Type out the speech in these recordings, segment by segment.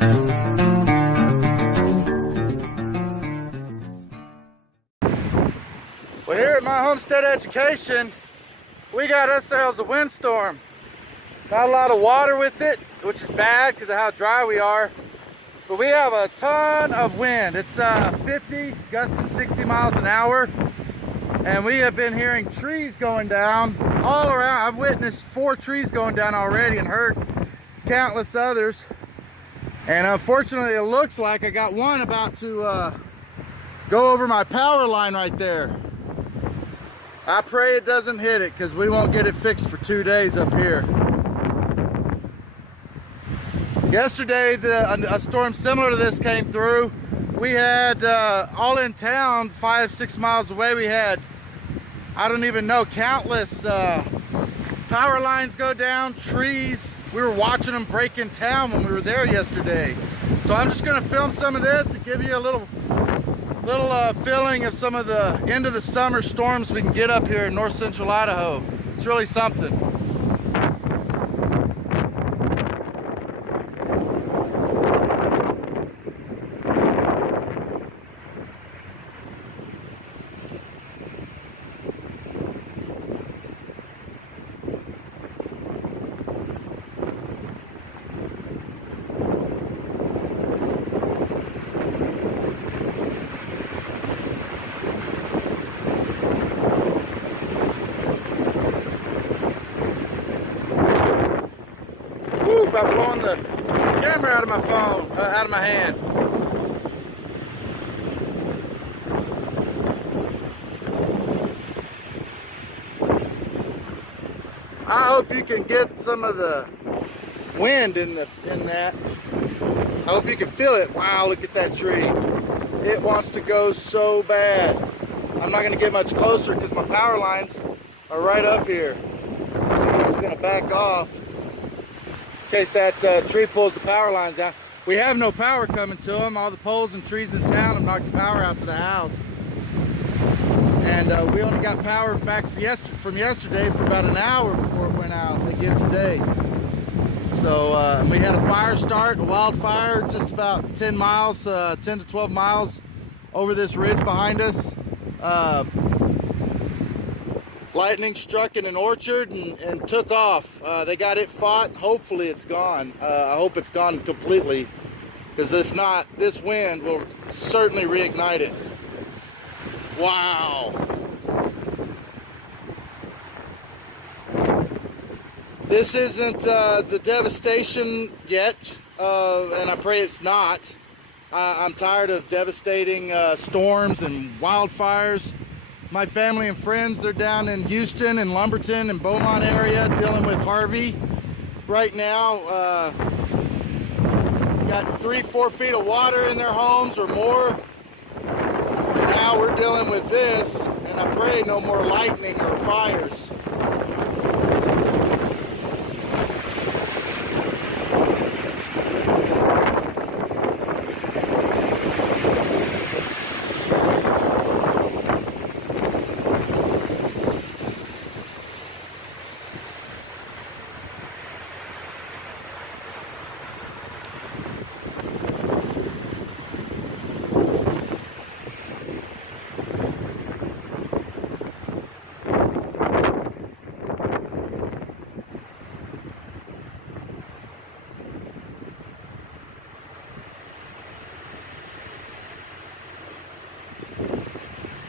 Well, here at my homestead education, we got ourselves a windstorm. Not a lot of water with it, which is bad because of how dry we are. But we have a ton of wind. It's 50, gusting 60 miles an hour. And we have been hearing trees going down all around. I've witnessed 4 trees going down already and heard countless others. And unfortunately, it looks like I got one about to go over my power line right there. I pray it doesn't hit it because we won't get it fixed for 2 days up here. Yesterday, a storm similar to this came through. We had, all in town, 5-6 miles away, we had, I don't even know, countless power lines go down, trees. We were watching them break in town when we were there yesterday. So I'm just gonna film some of this and give you a little feeling of some of the end of the summer storms we can get up here in north central Idaho. It's really something. By blowing the camera out of my phone, out of my hand. I hope you can get some of the wind in that. I hope you can feel it. Wow, look at that tree. It wants to go so bad. I'm not going to get much closer because my power lines are right up here. I'm just going to back off in case that tree pulls the power lines out. We have no power coming to them. All the poles and trees in town have knocked the power out to the house. And we only got power back from yesterday for about an hour before it went out again today. So we had a fire start, a wildfire, just about 10 miles, 10 to 12 miles over this ridge behind us. Lightning struck in an orchard and took off. They got it fought. Hopefully it's gone. I hope it's gone completely, because if not, this wind will certainly reignite it. Wow. This isn't the devastation yet, and I pray it's not. I'm tired of devastating storms and wildfires. My family and friends, they're down in Houston and Lumberton and Beaumont area dealing with Harvey right now. Got 3-4 feet of water in their homes or more. And now we're dealing with this, and I pray no more lightning or fires.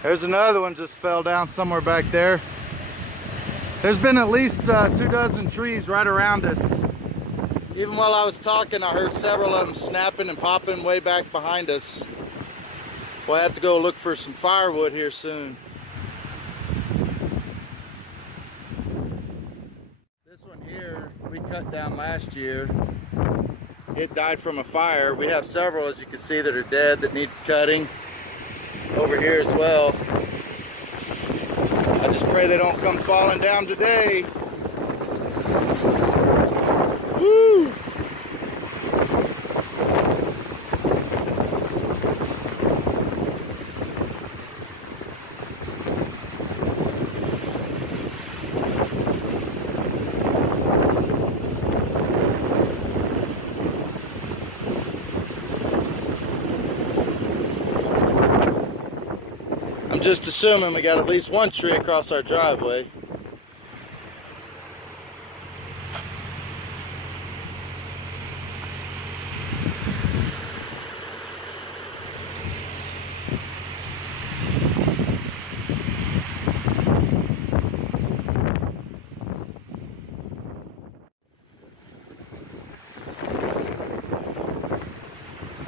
There's another one just fell down somewhere back there. There's been at least 2 dozen trees right around us. Even while I was talking, I heard several of them snapping and popping way back behind us. We'll have to go look for some firewood here soon. This one here, we cut down last year. It died from a fire. We have several, as you can see, that are dead that need cutting. Over here as well. I just pray they don't come falling down today. Woo! I'm just assuming we got at least one tree across our driveway.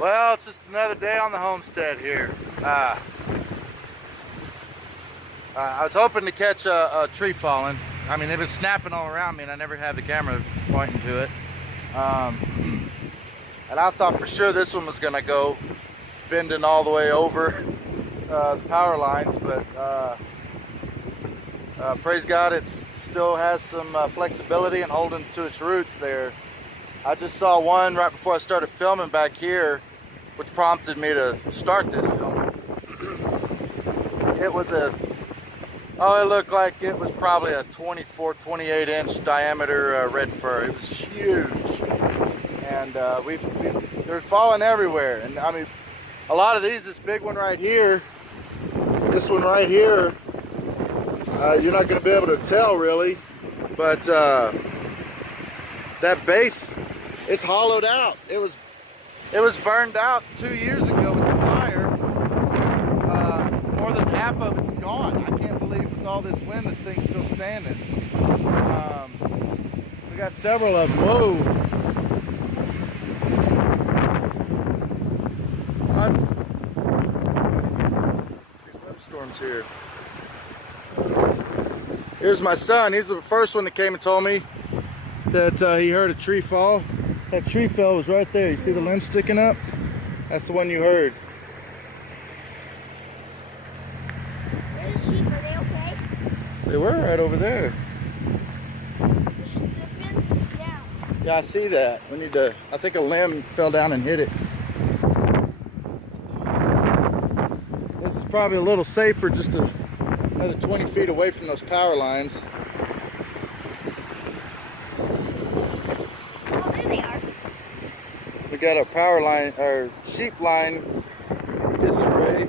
Well, it's just another day on the homestead here. I was hoping to catch a tree falling. I mean, it was snapping all around me and I never had the camera pointing to it. And I thought for sure this one was gonna go bending all the way over the power lines, but praise God, it still has some flexibility and holding to its roots there. I just saw one right before I started filming back here, which prompted me to start this film. It was it looked like it was probably a 24, 28 inch diameter red fir. It was huge. And they're falling everywhere. And I mean, a lot of these, this big one right here, this one right here, you're not gonna be able to tell really, but that base, it's hollowed out. It was burned out 2 years ago with the fire. More than half of it's gone. I can't believe with all this wind, this thing's still standing. We got several of them. Whoa. These windstorms here. Here's my son. He's the first one that came and told me that he heard a tree fall. That tree fell was right there. You see the limb sticking up? That's the one you heard. Where are the sheep? Are they okay? They were right over there. The fence is down. Yeah, I see that. We need to, I think a limb fell down and hit it. This is probably a little safer, just another 20 feet away from those power lines. We got our power line, our sheep line in disarray.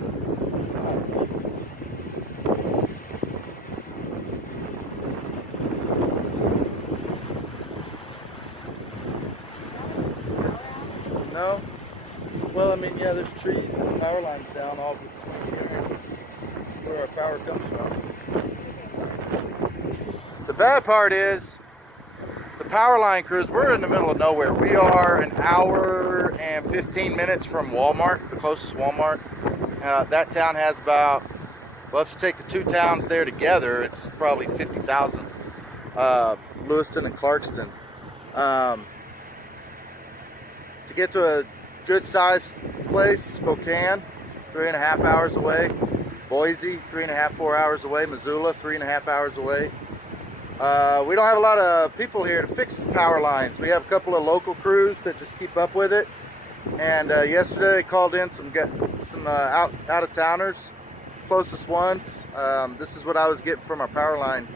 No? Well, I mean, yeah, there's trees and power lines down all between here and where our power comes from. The bad part is, the power line crews, we're in the middle of nowhere. We are an hour and 15 minutes from Walmart, the closest Walmart. That town has about, well, if you take the two towns there together, it's probably 50,000. Lewiston and Clarkston. To get to a good sized place, Spokane, 3.5 hours away. Boise, 3.5, 4 hours away. Missoula, 3.5 hours away. We don't have a lot of people here to fix power lines. We have a couple of local crews that just keep up with it. And yesterday they called in some out-of-towners, closest ones. This is what I was getting from our power line,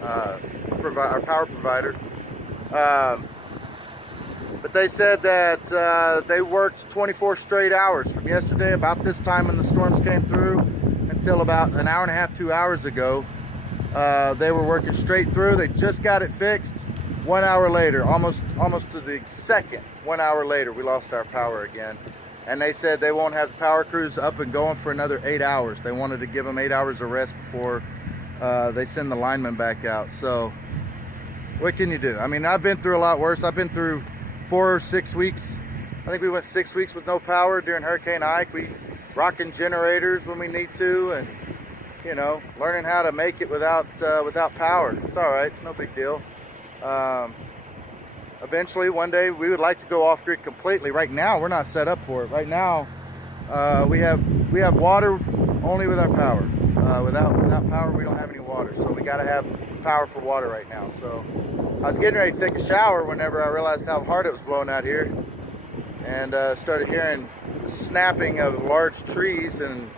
our power provider. But they said that they worked 24 straight hours from yesterday, about this time when the storms came through, until about an hour and a half, 2 hours ago. They were working straight through. They just got it fixed. 1 hour later, almost to the second, 1 hour later, we lost our power again. And they said they won't have the power crews up and going for another 8 hours. They wanted to give them 8 hours of rest before they send the linemen back out. So what can you do? I mean, I've been through a lot worse. I've been through 4 or 6 weeks. I think we went 6 weeks with no power during Hurricane Ike. We rocking generators when we need to, and you know, learning how to make it without power. It's all right. It's no big deal. Eventually, one day, we would like to go off grid completely. Right now, we're not set up for it. Right now, we have water only with our power. Without power, we don't have any water. So we got to have power for water right now. So I was getting ready to take a shower whenever I realized how hard it was blowing out here, and started hearing the snapping of large trees and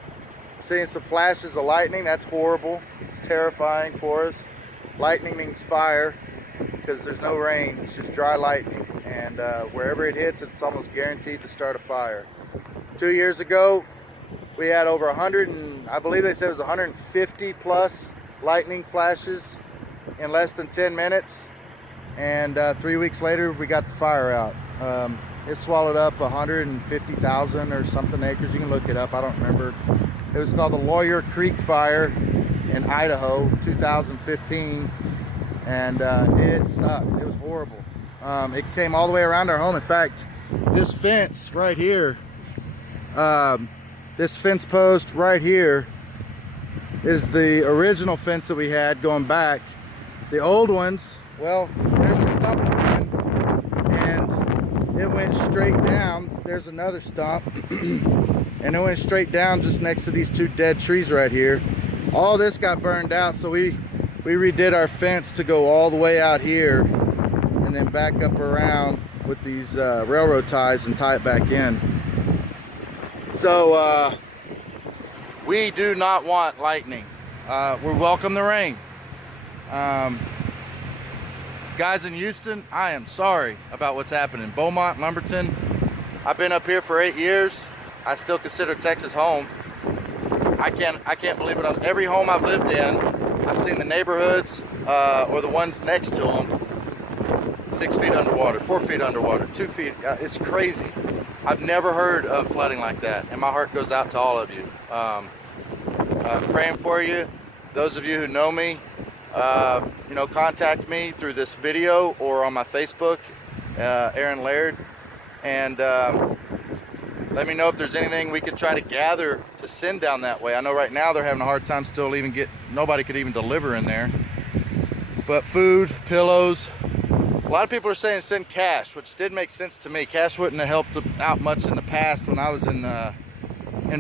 seeing some flashes of lightning. That's horrible. It's terrifying for us. Lightning means fire, because there's no rain. It's just dry lightning, and wherever it hits, it's almost guaranteed to start a fire. 2 years ago, We had over 100 and I believe they said it was 150 plus lightning flashes in less than 10 minutes. And 3 weeks later, we got the fire out. It swallowed up 150,000 or something acres. You can look it up, I don't remember. It was called the Lawyer Creek Fire in Idaho, 2015. And it sucked, it was horrible. It came all the way around our home. In fact, this fence right here, this fence post right here is the original fence that we had going back. The old ones, well, there's a stump one, and it went straight down. There's another stump, and it went straight down just next to these two dead trees right here. All this got burned out, so we redid our fence to go all the way out here and then back up around with these railroad ties and tie it back in. So we do not want lightning. We welcome the rain. Guys in Houston, I am sorry about what's happening. Beaumont, Lumberton, I've been up here for 8 years. I still consider Texas home. I can't believe it. Every home I've lived in, I've seen the neighborhoods or the ones next to them 6 feet underwater, 4 feet underwater, 2 feet. It's crazy. I've never heard of flooding like that, and my heart goes out to all of you. Praying for you. Those of you who know me, you know, contact me through this video or on my Facebook, Aaron Laird, and let me know if there's anything we could try to gather to send down that way. I know right now they're having a hard time still nobody could even deliver in there. But food, pillows, a lot of people are saying send cash, which did make sense to me. Cash wouldn't have helped out much in the past when I was in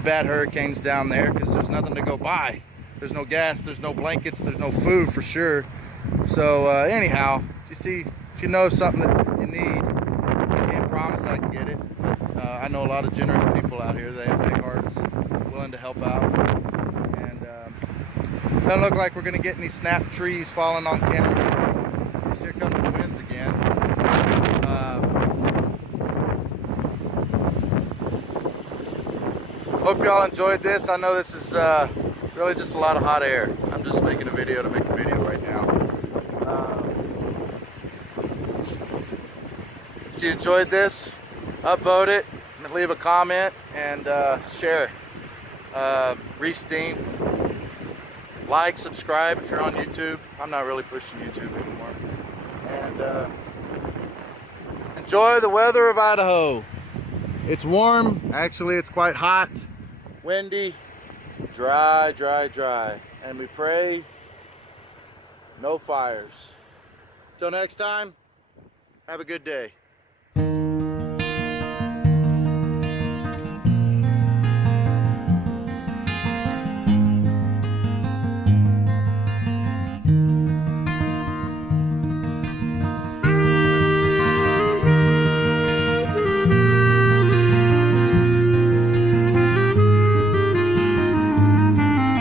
bad hurricanes down there, because there's nothing to go buy. There's no gas, there's no blankets, there's no food for sure. So anyhow, if you know something that you need, I can't promise I can get it. But, I know a lot of generous people out here. They have big hearts, willing to help out. And doesn't look like we're gonna get any snap trees falling on camera. Here comes the winds again. Hope y'all enjoyed this. I know this is really just a lot of hot air. I'm just making a video to make a video right now. If you enjoyed this, upvote it, leave a comment, and share it. Re-steam. Like, subscribe if you're on YouTube. I'm not really pushing YouTube anymore. And enjoy the weather of Idaho. It's warm. Actually, it's quite hot, windy, dry, dry, dry. And we pray no fires. Till next time, have a good day.